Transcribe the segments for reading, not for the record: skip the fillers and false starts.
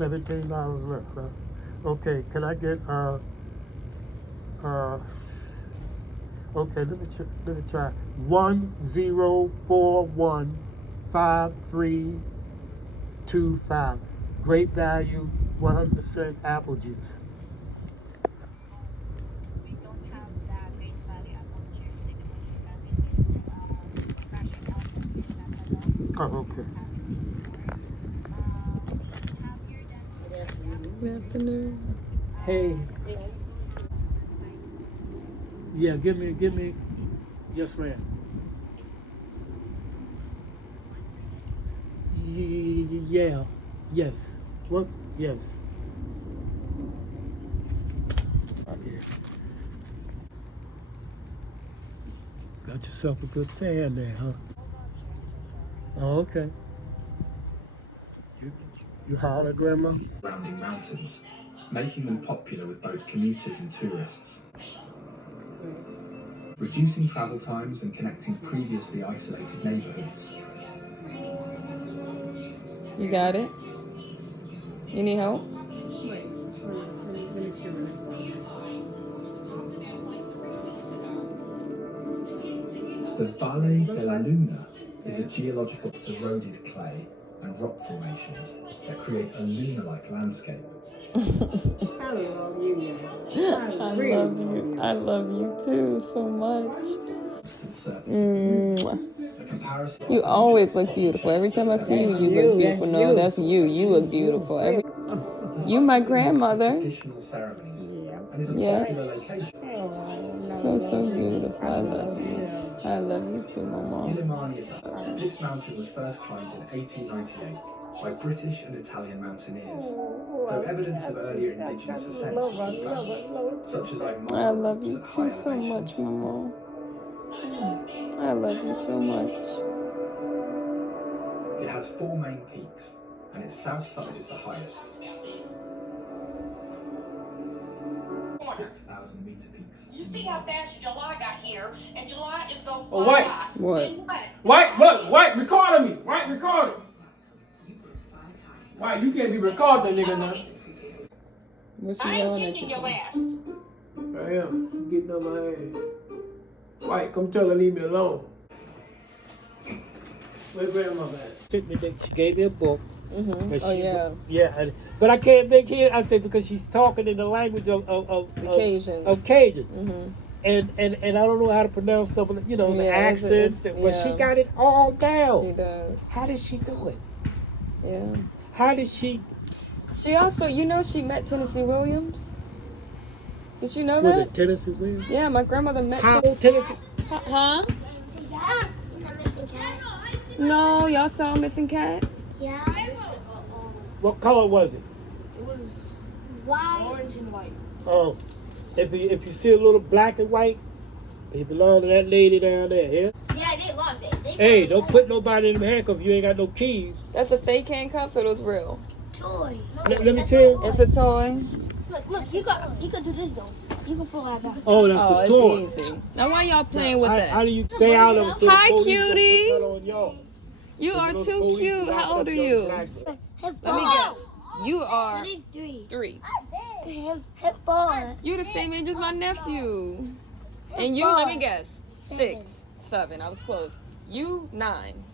$17 left, huh? Okay, can I get okay, let me try 10415325. Great value, 100% apple juice. We don't have the great value apple juice because Oh, okay. Good afternoon. Hey. Yeah, give me. Yes, ma'am. Yeah. Yes. What? Yes. Yeah. Got yourself a good tan there, huh? Oh, okay. You holler, Grandma? Surrounding mountains, making them popular with both commuters and tourists. Reducing travel times and connecting previously isolated neighbourhoods. You got it? You need help? Wait, let me see what it's The Valle de la Luna is a geological, eroded clay and rock formations that create a lunar-like landscape. I love you now. I love you. I love you too so much. To the surface of the moon. A comparison You always look beautiful. Every time I see you, you look beautiful. No, that's you. You look beautiful. You my grandmother. Traditional ceremonies and is a Yeah. popular location. So beautiful. I love you. I love you too, Mama. Illimani is this mountain was first climbed in 1898 by British and Italian mountaineers, though evidence of earlier indigenous ascents has been found, such as I love you too so much, Mama. I love you so much. It has 4 main peaks, and its south summit is the highest. 6,000 meter peaks. You see how fast July got here, and July is gonna fly. Oh, White. by. What? And White, recording me. White, recording. White, you can't be recording that nigga now. What's she I yelling ain't at kicking you your for? ass. I am getting on my ass. White, come tell her leave me alone. Where grandmother at? She gave me a book. Mm-hmm. And Oh, yeah. Yeah, but I can't make it. I said because she's talking in the language of Occasions. Mm-hmm. And I don't know how to pronounce some of the, the accents. But she got it all down. She does. How did she do it? Yeah. How did she? She also, she met Tennessee Williams. Did you know Was that? it Tennessee Williams? Yeah, my grandmother met. How Tennessee? Huh? No, y'all saw Missing Cat? Yeah. What color was it? It was white. Orange and white. Oh, if you see a little black and white, it belonged to that lady down there. Yeah. Yeah, they loved it. Hey, don't put nobody in the handcuff. You ain't got no keys. That's a fake handcuff, so those real. Toy. Let me see it. It's a toy. Look, you can do this though. You can pull out that. Oh, that's a toy. It's easy. Now why y'all playing with that? How do you stay out of it? So Hi, the police don't cutie. put that on y'all? You are too cute. How old are you? Let me guess. You are He's 3. 3. Him 4. You the same age as my nephew. And you, let me guess, 6, 7. I was close. You 9.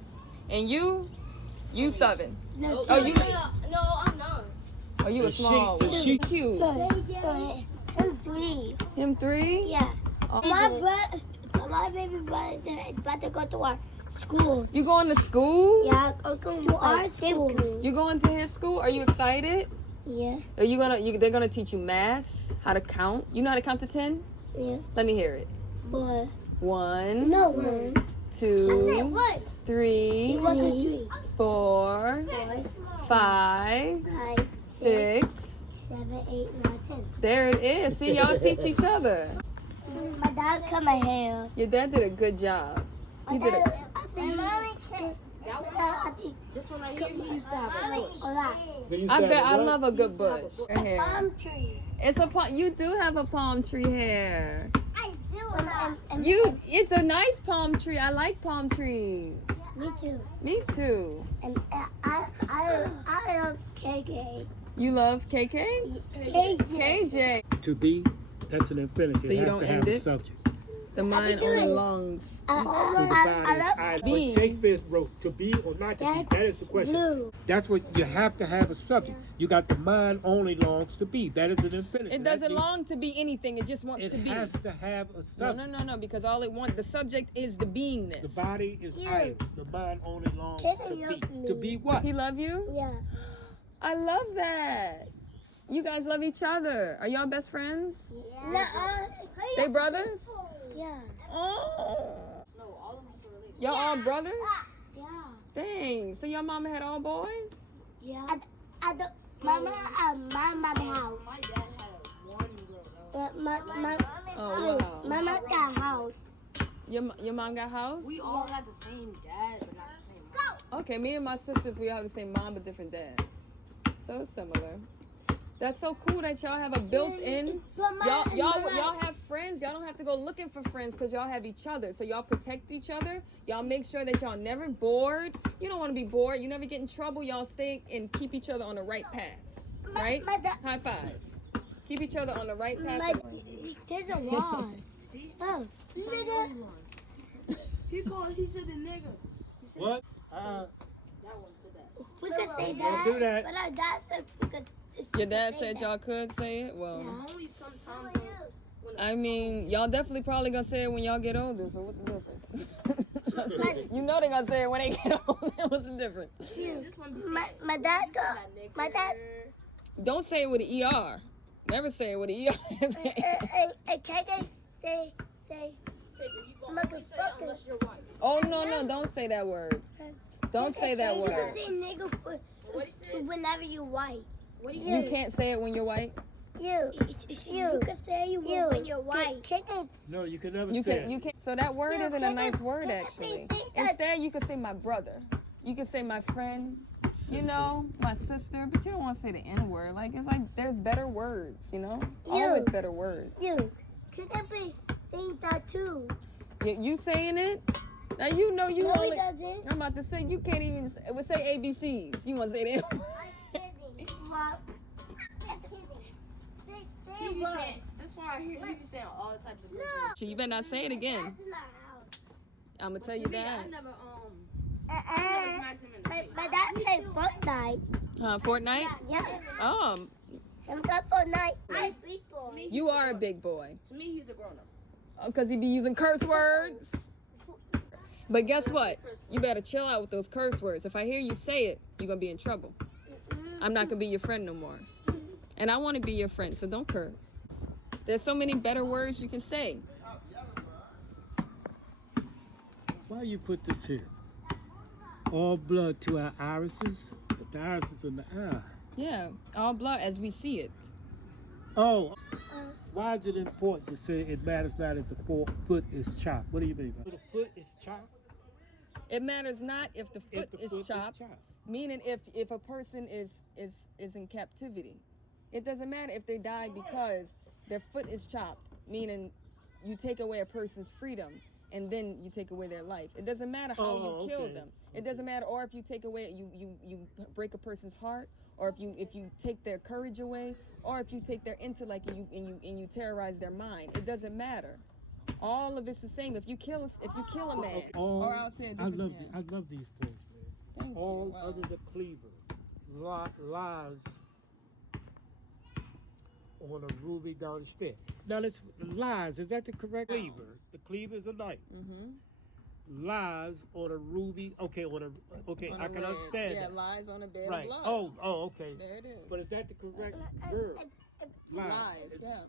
And you 7. No, Oh, you. no, I'm not. Oh, you a small one. she- Cute. Him 3. Him 3? Yeah. Oh. My baby brother is about to go to our school. You going to school? Yeah, I'm going to our school. You going to his school? Are you excited? Yeah. Are you they're gonna teach you math, how to count. You know how to count to 10? Yeah. Let me hear it. But 1, no one. 2, What? 3, 4, 5, 6. 7, 8, 9, 10. There it is. See, y'all teach each other. My dad cut my hair. Your dad did a good job. He did a. This one right here, he used to have a bush. I bet I love a good bush. Hair. Palm tree. It's a palm. You do have a palm tree hair. I do have. It's a nice palm tree. I like palm trees. Me too. Me too. And I love KK. You love KK? KJ. To be, that's an infinitive. So you it has don't to end have a it? subject. The mind only longs. To the body is I. Be. When Shakespeare wrote to be or not to be, that is the question. Blue. That's what you have to have a subject. You got the mind only longs to be. That is an infinitive. It doesn't long to be anything. It just wants to be. It has to have a subject. No. Because all it wants, the subject is the beingness. The body is idle. The mind only longs Can to you be. love me? To be what? He love you? Yeah. I love that. You guys love each other. Are y'all best friends? Yeah. They brothers? Yeah. Oh. No, all of us are related. Y'all all brothers? Yeah. Dang. So your mama had all boys? Yeah. At the mama at my mom's house. My dad had one girl. Oh, wow. Mama got a house. Your mom got house? We all had the same dad, but not the same mom. Okay, me and my sisters, we have the same mom but different dads. So it's similar. That's so cool that y'all have a built-in. Y'all have friends. Y'all don't have to go looking for friends because y'all have each other. So y'all protect each other. Y'all make sure that y'all never bored. You don't want to be bored. You never get in trouble. Y'all stay and keep each other on the right path. Right? High five. Keep each other on the right path. There's a vase. See? Oh, nigga. He said a nigga. What? That one said that. We could say Don't that. do that. But our dad said we could. Your dad said y'all could say it? Well, Only sometimes when I mean, y'all definitely probably gonna say it when y'all get older, so what's the difference? You know they gonna say it when they get older. What's the difference? just want to be My dad got. My dad. Don't say it with an ER. Never say it with an ER. And KK say. Motherfucker. unless you're white. Oh, no, don't say that word. Don't say that You word. can say nigga whenever you white. What do you You can't say it when you're white. You can say you when you're white. KK. No, you can never You say can. it. You can. So that word Yeah, isn't a can nice I- word, can I actually. say that? Instead, you could say my brother. You could say my friend. You know, my sister. But you don't want to say the N word. Like it's like there's better words. You know, always better words. You. Can I be saying that too? You saying it? Now you know you No, only. he doesn't. I'm about to say you can't even say ABCs. You want to say that? I'm kidding. Mom. I'm kidding. Say He be what? saying, that's why I hear he be saying all types of cursing. You better not say it again. That's in our house. I'm gonna tell To you me, I that. never smacked him in the face. My dad played Fortnite. Huh? Fortnite? Yeah. I'm got Fortnite. I'm big boy. You are a big boy. To me, he's a grown up. Because he be using curse words. But guess what? You better chill out with those curse words. If I hear you say it, you're going to be in trouble. I'm not going to be your friend no more. And I want to be your friend, so don't curse. There's so many better words you can say. Why you put this here? All blood to our irises. The irises on the eye. Yeah, all blood as we see it. Oh, why is it important to say it matters not if the foot is chopped? What do you mean? If the foot is chopped? It matters not if the foot, the is, foot is chopped, chopped. meaning if a person is in captivity. It doesn't matter if they die because their foot is chopped, meaning you take away a person's freedom and then you take away their life. It doesn't matter how you kill them. It doesn't matter, or if you take away, you break a person's heart, or if you take their courage away, or if you take their intellect and you terrorize their mind. It doesn't matter. All of it's the same. If you kill a man, or I'll say a different man. I love these points, man. Thank All you. Wow. other the cleaver lies on a ruby down the spit. Now let's lies. Is that the correct cleaver? The cleaver is a knife. Mm-hmm. Lies on a ruby. Okay, On I a can red. understand Yeah, that. lies on a bed Right. of blood. Oh, okay. There it is. But is that the correct verb? Lies, yeah.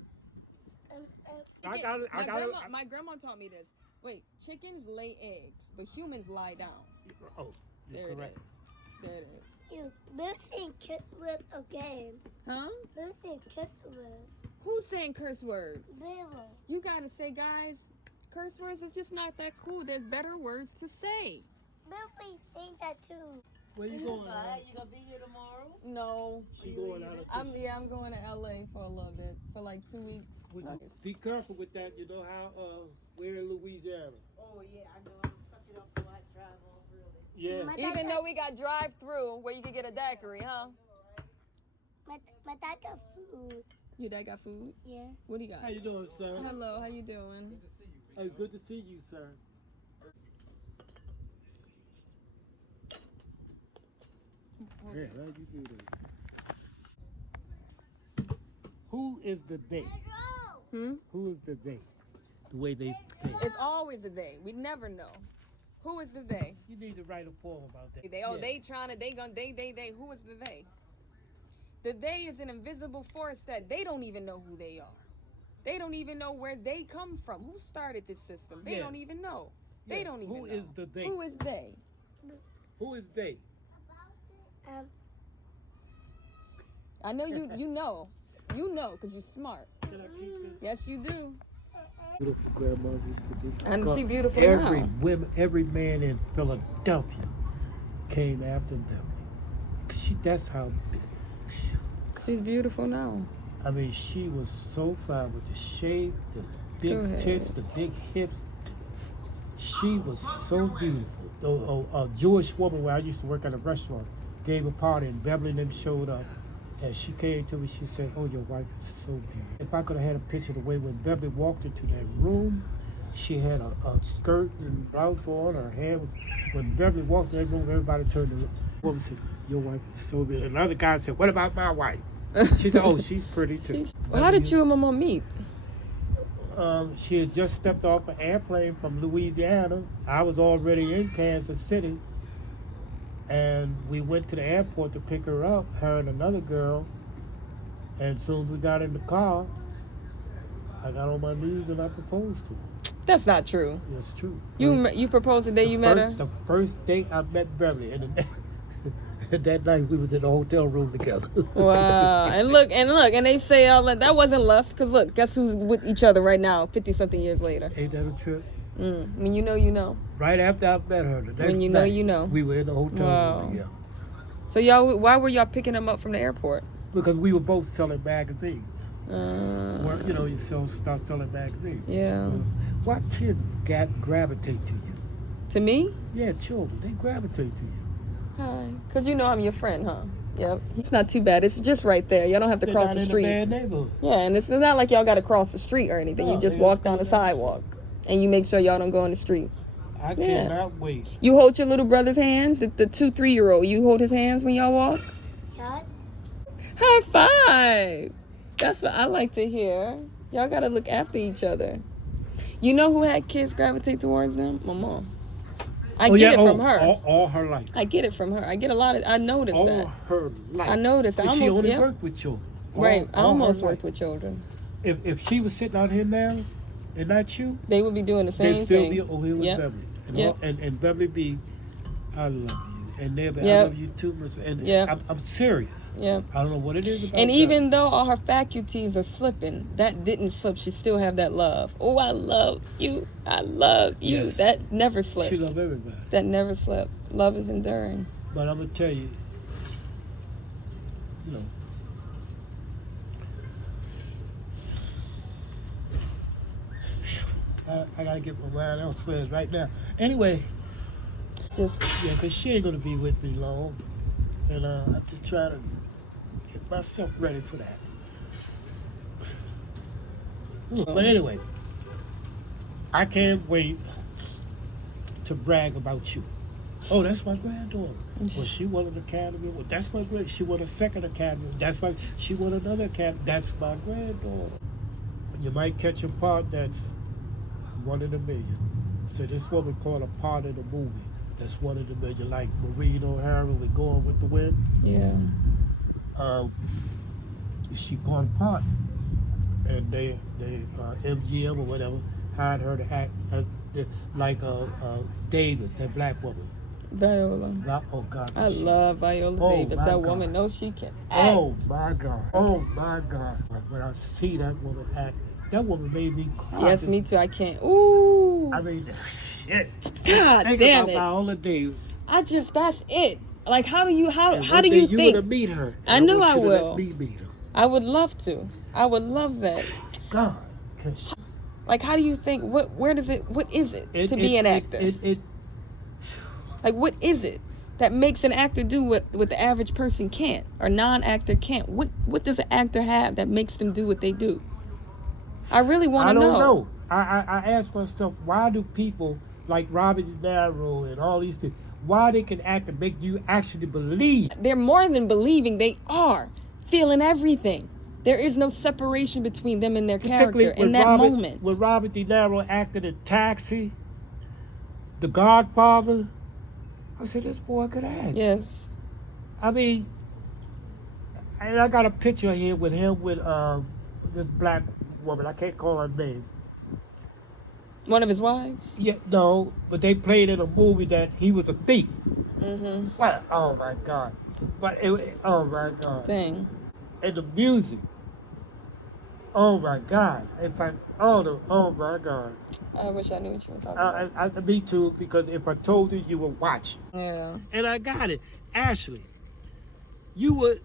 My grandma taught me this. Wait, chickens lay eggs, but humans lie down. Oh, There correct. it is. There it is. You Lucy kiss with again. Huh? Lucy kiss with. Who's saying curse words? Bill. You gotta say, guys, curse words is just not that cool. There's better words to say. Bill be saying that too. Where you going? You gonna be here tomorrow? No. She going out of I'm going to LA for a little bit, for like 2 weeks. Be careful with that. You know how we're in Louisiana. Oh yeah, I know. I'm suck it up before I drive off really. Yeah. Even though we got drive-through where you can get a daiquiri, huh? My dad got food. Your dad got food? Yeah. What do you got? How you doing, sir? Hello, how you doing? Hey, good to see you, sir. Yeah, how'd you do that? Who is the they? Who is the they? The way they. It's always a they. We never know. Who is the they? You need to write a poem about that. They trying to, they gonna, they. Who is the they? The they is an invisible force that they don't even know who they are. They don't even know where they come from. Who started this system? They don't even know. They don't even know. Who is the they? Who is they? Who is they? I know you know. You know because you're smart. Can I keep this? Yes, you do. Beautiful grandma used to do. And she beautiful now. Every man in Philadelphia came after them. That's how. She's beautiful now. I mean, she was so fine with the shape, the big tits, the big hips. She was so beautiful. A Jewish woman where I used to work at a restaurant gave a party, and Beverly and them showed up. And she came to me, she said, "Oh, your wife is so beautiful." If I could have had a picture of the way when Beverly walked into that room, she had a skirt and blouse on, her hair. When Beverly walked in that room, everybody turned to look. The woman said, "Your wife is so beautiful." Another guy said, "What about my wife?" She said, "Oh, she's pretty too." How did you and Mama meet? She had just stepped off an airplane from Louisiana. I was already in Kansas City. And we went to the airport to pick her up, her and another girl. And as soon as we got in the car, I got on my knees and I proposed to her. That's not true. It's true. You proposed the day you met her? The first day I met Beverly. And that night we was in the hotel room together. Wow. And look, and they say all that wasn't lust, because look, guess who's with each other right now, 50-something years later. Ain't that a trip? When you know, you know. Right after I met her, the next when you know, night, you know. we were in the hotel room together. So why were y'all picking them up from the airport? Because we were both selling magazines. Where, you start selling magazines. Yeah. What kids gravitate to you? To me? Yeah, children. They gravitate to you. Hi. Because you know I'm your friend, huh? Yep. It's not too bad. It's just right there. Y'all don't have to cross the street. In a bad neighborhood. Yeah, and it's not like y'all got to cross the street or anything. No, you just walk down the sidewalk. And you make sure y'all don't go on the street. I cannot wait. You hold your little brother's hands, the 2-3-year-old. You hold his hands when y'all walk? Yeah. High five. That's what I like to hear. Y'all got to look after each other. You know who had kids gravitate towards them? My mom. I get it from her. All her life. I get it from her. I get a lot of, I noticed that. All her life. I noticed. She only worked with children. Right. I almost worked with children. If she was sitting out here now, and not you, they would be doing the same thing. They'd still be over here with Beverly. And Beverly be, "I love you." And they'll be, "I love you too." And I'm serious. Yeah. I don't know what it is about And that. even though all her faculties are slipping, that didn't slip. She still have that love. Oh, I love you. I love you. Yes. That never slipped. She loved everybody. That never slipped. Love is enduring. But I'm going to tell you, I got to get my mind elsewhere right now. Anyway, because she ain't going to be with me long. And I'm just trying to get myself ready for that. But anyway, I can't wait to brag about you. Oh, that's my granddaughter. Well, she won an academy. Well, that's my granddaughter. She won a second academy. She won another academy. That's my granddaughter. You might catch a part that's 1 in a million. So this woman called a part of the movie. That's 1 in a million. Like Maureen O'Hara with Going with the Wind. Yeah. She called a part. And they MGM or whatever hired her to act like Davis, that black woman. Viola. Oh God. I love Viola Davis. That woman knows she can act. Oh my God. Oh my God. When I see that woman act, that woman made me cry. Yes, me too. I can't. Ooh. I mean, shit. God Think damn about it. Viola Davis. that's it. Like, how do you think? You're gonna meet her. I know I will. Let me meet her. I would love to. I would love that. God. Like, how do you think? What is it to be an actor? Like, what is it? that makes an actor do what the average person can't or non-actor can't? What does an actor have that makes them do what they do? I really want to know. I don't know. I ask myself, why do people like Robert De Niro and all these people, why they can act and make you actually believe? They're more than believing. They are feeling everything. There is no separation between them and their character in that moment. When Robert De Niro acted in Taxi, The Godfather, I said, this boy could act. Yes. I mean, and I got a picture here with him with this black woman. I can't call her name. One of his wives? Yeah, no, but they played in a movie that he was a thief. Mm-hmm. What? Oh my God! But oh my God! Thing. And the music. Oh my God! Oh my God! I wish I knew what you were talking about. Me too, because if I told you, you would watch it. Yeah. And I got it. Ashley, you were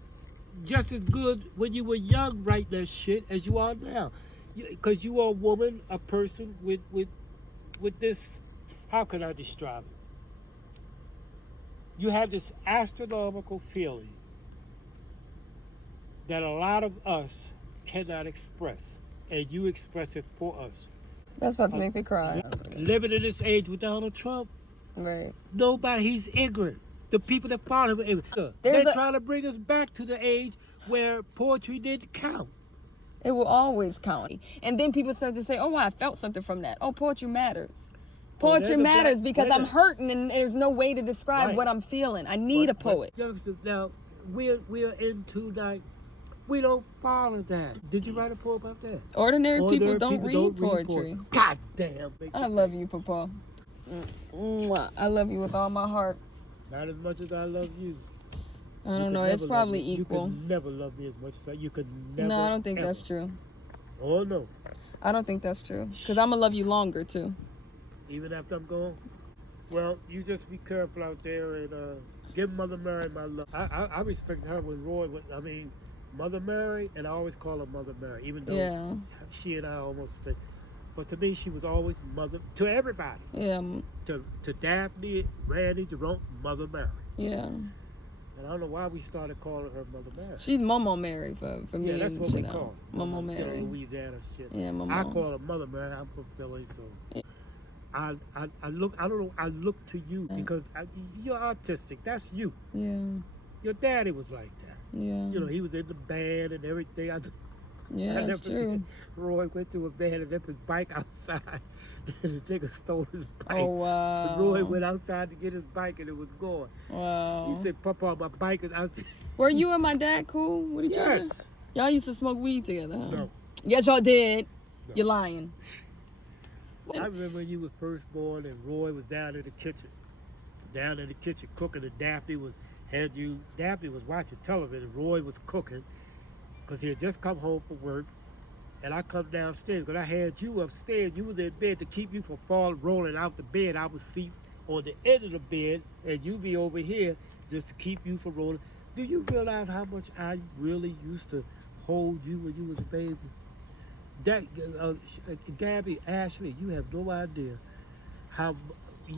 just as good when you were young writing that shit as you are now. Because you are a woman, a person with this, how can I describe it? You have this astronomical feeling that a lot of us cannot express, and you express it for us. That's about to make me cry. Living in this age with Donald Trump, Right. nobody, he's ignorant. The people that follow him are ignorant. They're trying to bring us back to the age where poetry didn't count. It will always count. And then people start to say, oh, I felt something from that. Oh, poetry matters. Poetry matters because I'm hurting and there's no way to describe what I'm feeling. I need a poet. Now, we're into like, we don't follow that. Did you write a poem about that? Ordinary people don't read poetry. God damn. I love you, Papaw. I love you with all my heart. Not as much as I love you. I don't know. It's probably equal. You could never love me as much as you could never. No, I don't think that's true. Oh, no. I don't think that's true. Because I'm going to love you longer, too. Even after I'm gone? Well, you just be careful out there and give Mother Mary my love. I respect her when Roy, Mother Mary, and I always call her Mother Mary, even though she and I almost say. But to me, she was always mother to everybody. Yeah. To Daphne, Randy, Jerome, Mother Mary. Yeah. And I don't know why we started calling her Mother Mary. She's Mamaw Mary for me. Yeah, that's what we call her. Mamaw Mary. Louisiana shit. Yeah, Mamaw. I call her Mother Mary. I'm from Philly, so. Yeah. I look to you because you're artistic. That's you. Yeah. Your daddy was like that. Yeah. You know, he was in the band and everything. Yeah, that's true. Roy went to a band and left his bike outside. And the nigga stole his bike. Oh, wow. And Roy went outside to get his bike and it was gone. Wow. He said, Papa, my bike is outside. Were you and my dad cool with each other? Yes. Y'all used to smoke weed together, huh? No. Yes, y'all did. No. You're lying. I remember when you were first born and Roy was down in the kitchen cooking, and Daphne was watching television. Roy was cooking because he had just come home from work, and I come downstairs because I had you upstairs. You was in bed to keep you from rolling out the bed. I would sleep on the end of the bed, and you be over here just to keep you from rolling. Do you realize how much I really used to hold you when you was a baby? That Gabby, Ashley, you have no idea how.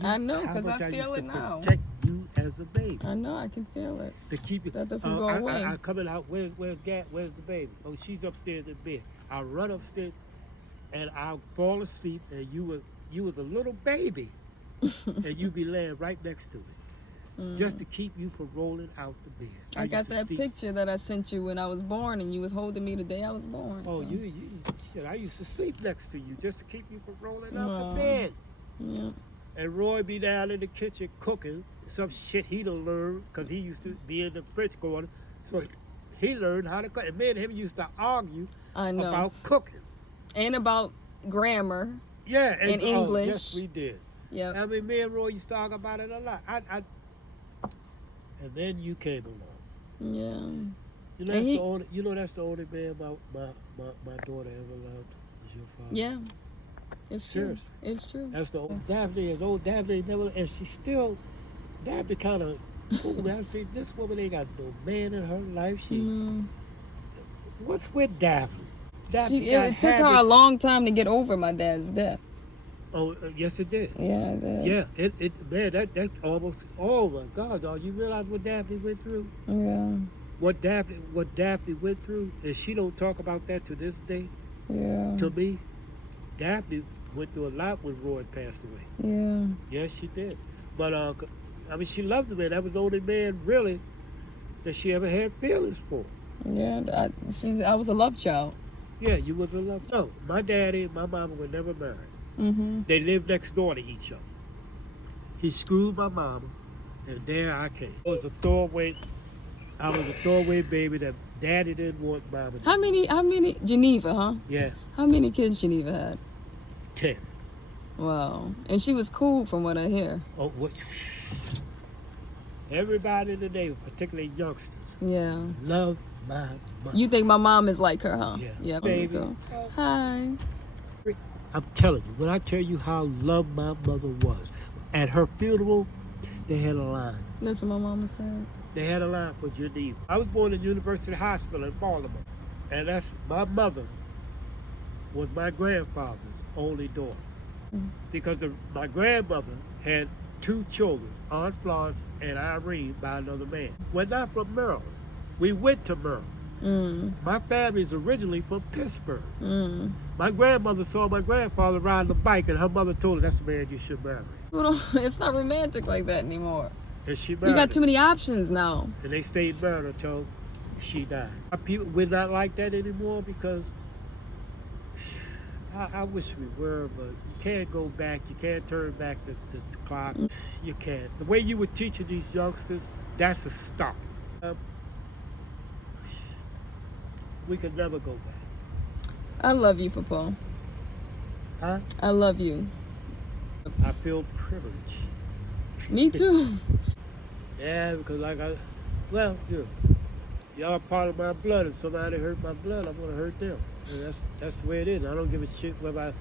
I know, because I feel it now. Protect you as a baby. I know, I can feel it. To keep you. That doesn't go away. I coming out. Where's the baby? Oh, she's upstairs in bed. I run upstairs, and I'll fall asleep, and you was a little baby, and you be laying right next to me, just to keep you from rolling out the bed. I got that picture that I sent you when I was born, and you was holding me the day I was born. Oh, so. Shit! I used to sleep next to you just to keep you from rolling out the bed. Yeah. And Roy be down in the kitchen cooking some shit he done learned because he used to be in the fridge corner. So he learned how to cook. And me and him used to argue about cooking. And about grammar. Yeah. And English. Yes, we did. Yeah. I mean, me and Roy used to talk about it a lot. And then you came along. Yeah. That's the only man my daughter ever loved was your father. Yeah. It's true. It's true. That's the old Daphne. As old Daphne never, and she still, Daphne kind of. I say this woman ain't got no man in her life. What's with Daphne? It took her a long time to get over my dad's death. Oh, yes, it did. Yeah, it did. Yeah, man, that almost. Oh my God, dog! You realize what Daphne went through? Yeah. What Daphne went through, and she don't talk about that to this day. Yeah. To me, Daphne went through a lot when Roy passed away. Yeah. Yes, she did. But I mean, she loved the man. That was the only man really that she ever had feelings for. Yeah. I was a love child. Yeah, you was a love. No, my daddy and my mama were never married. Mm-hmm. They lived next door to each other. He screwed my mama, and there I came. I was a throwaway baby that daddy didn't want mama to. How many Geneva, huh? Yeah, How many kids Geneva had? 10. Wow. And she was cool from what I hear. Oh, what? Everybody in the neighborhood, particularly youngsters, Yeah. love my mother. You think my mom is like her, huh? Yeah. Yeah. Baby. Go. Hi. I'm telling you, when I tell you how loved my mother was, at her funeral, they had a line. That's what my mama said. They had a line for Geneva. I was born in University Hospital in Baltimore, and that's my mother was my grandfather's only daughter, because my grandmother had 2 children, Aunt Florence and Irene, by another man. We're not from Maryland. We went to Maryland. My family is originally from Pittsburgh. My grandmother saw my grandfather riding a bike, and her mother told her, "That's the man you should marry." It's not romantic like that anymore. And she You married got him. too many options now. And they stayed married until she died. Our people, we're not like that anymore because I wish we were, but you can't go back. You can't turn back the clock. You can't. The way you were teaching these youngsters, that's a stop. We could never go back. I love you, Papaw. Huh? I love you. I feel privileged. Me too. Yeah, because y'all are part of my blood. If somebody hurt my blood, I'm gonna hurt them. And that's the way it is. I don't give a shit whether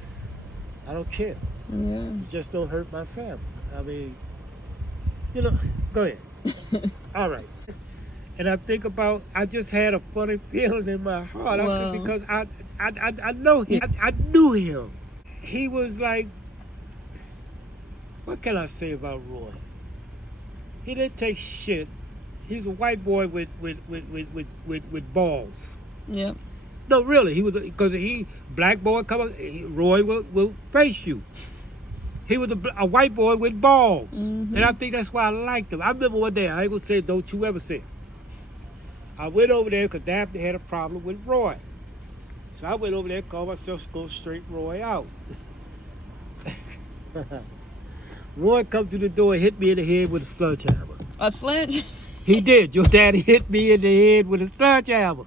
I don't care. Yeah. You just don't hurt my family. I mean, go ahead. All right. And I just had a funny feeling in my heart. Wow. Because I know him. I knew him. He was like, what can I say about Roy? He didn't take shit. He's a white boy with balls. Yep. No, really, he was, because black boy come up, Roy will face you. He was a white boy with balls. And I think that's why I liked him. I remember one day, I ain't gonna say it, don't you ever say it. I went over there because Daphne had a problem with Roy. So I went over there, called myself, go straight Roy out. Roy come through the door and hit me in the head with a sledgehammer. A sledge? He did. Your daddy hit me in the head with a sledgehammer.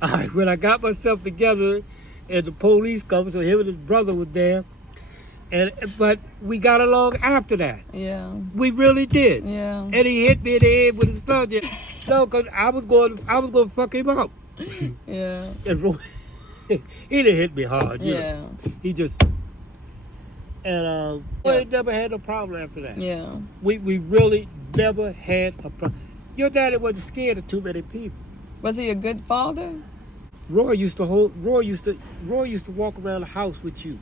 All right, when I got myself together and the police come, so him and his brother was there, but we got along after that. Yeah. We really did. Yeah. And he hit me in the head with a sledgehammer. No, because I was going to fuck him up. Yeah. And Roy, he didn't hit me hard. You Yeah. know. He just. And we never had a problem after that. Yeah. We really never had a problem. Your daddy wasn't scared of too many people. Was he a good father? Roy used to walk around the house with you,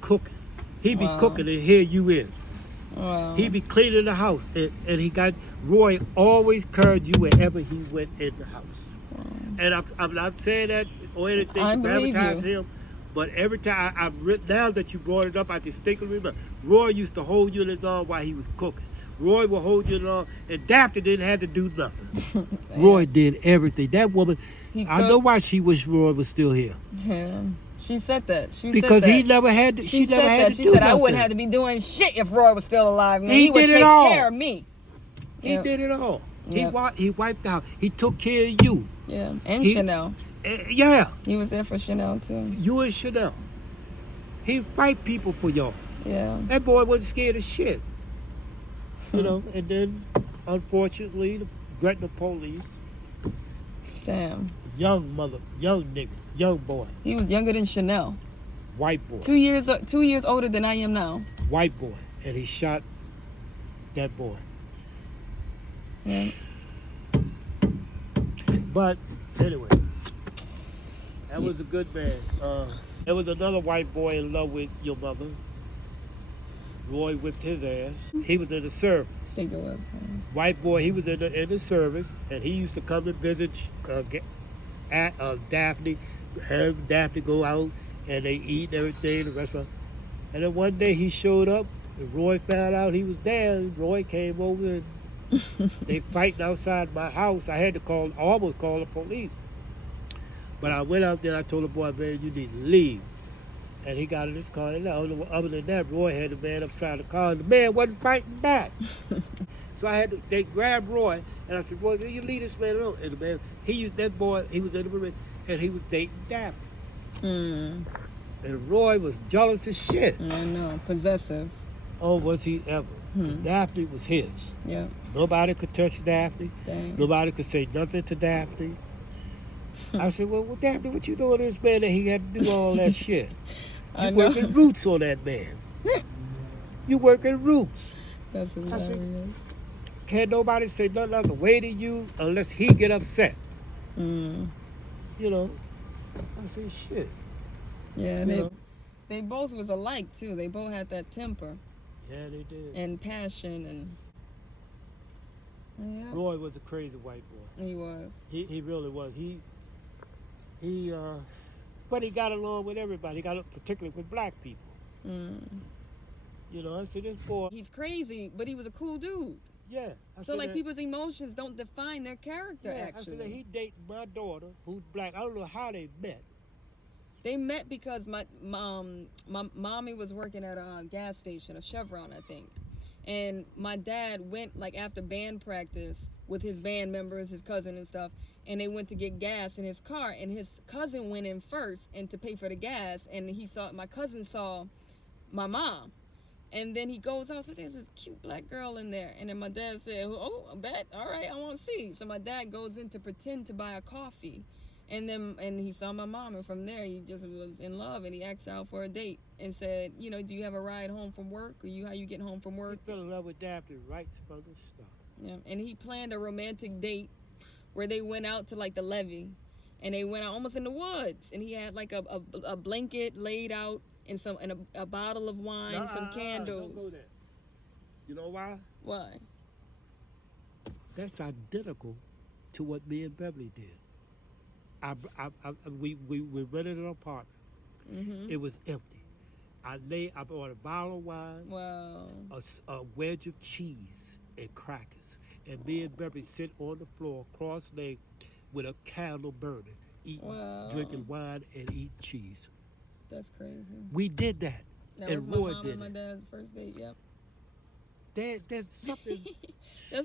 cooking. He'd be Wow. cooking and hear you in. Wow. He'd be cleaning the house, and Roy always carried you wherever he went in the house. Wow. And I'm not saying that or anything I to believe advertise you. him, but every time now that you brought it up, I distinctly remember Roy used to hold you in his arm while he was cooking. Roy would hold you in his arm, and Daphne didn't have to do nothing. Roy did everything. That woman, I know why she wished Roy was still here. Yeah. She said that. Because he never had to. She never said had that. to She do said I nothing. wouldn't have to be doing shit if Roy was still alive. Man. He would did it take all. care of me. He Yep. did it all. Yep. He wiped out. He took care of you. Yeah. And Chanel. Yeah. He was there for Chanel too. You and Chanel. He fight people for y'all. Yeah. That boy wasn't scared of shit. You know, and then, unfortunately, the Gretna police, Damn. young nigga, young boy, He was younger than Chanel. white boy, 2 years older than I am now. white boy, and he shot that boy. Yeah. But, anyway, that was a good man. There was another white boy in love with your mother. Roy whipped his ass. He was in the service. I think it was. White boy, he was in the service, and he used to come and visit Daphne. Have Daphne go out, and they eat and everything in the restaurant. And then one day he showed up, and Roy found out he was there. And Roy came over, and they fighting outside my house. I had to almost call the police. But I went out there and I told the boy, man, you need to leave. And he got in his car. And other than that, Roy had the man upside the car, and the man wasn't fighting back. So they grabbed Roy, and I said, boy, you leave this man alone. And the man, he was in the room, and he was dating Daphne. Mm. And Roy was jealous as shit. I know, possessive. Oh, was he ever? Daphne was his. Yeah. Nobody could touch Daphne. Dang. Nobody could say nothing to Daphne. I said, well, Daphne, what you doing to this man that he had to do all that shit? I You know. working roots on that man. You working roots. That's hilarious. Can't nobody say nothing other way to you unless he get upset. Mm. You know. I said, shit. Yeah, You know? they both was alike too. They both had that temper Yeah, they did. and passion and yeah. Roy was a crazy white boy. He was. He really was. But he got along with everybody. He got along particularly with black people. Mm. You know, I said, this boy, He's crazy, but he was a cool dude. yeah. So like people's emotions don't define their character. I said Actually, that he dated my daughter, who's black. I don't know how they met. they met because my mommy was working at a gas station, a Chevron, I think, and my dad went like after band practice with his band members, his cousin and stuff, and they went to get gas in his car, and his cousin went in first and to pay for the gas, and my cousin saw my mom. And then he goes out, said, there's this cute black girl in there. And then my dad said, oh, I bet. All right, I want to see. So my dad goes in to pretend to buy a coffee. And he saw my mom. And from there, he just was in love. And he asked out for a date and said, do you have a ride home from work? Or how you getting home from work? He fell in love with Daphne right from the start. Yeah. And he planned a romantic date where they went out to like the levee. And they went out almost in the woods. And he had like a blanket laid out. And a bottle of wine, some candles. Don't go there. You know why? Why? That's identical to what me and Beverly did. We rented an apartment. Mm-hmm. It was empty. I bought a bottle of wine, Wow. a wedge of cheese and crackers, and me and Beverly sit on the floor, cross-legged, with a candle burning, drinking wine and eating cheese. That's crazy. We did that. That and was my Roy mom did and my it. dad's first date. Yep. There's something. That's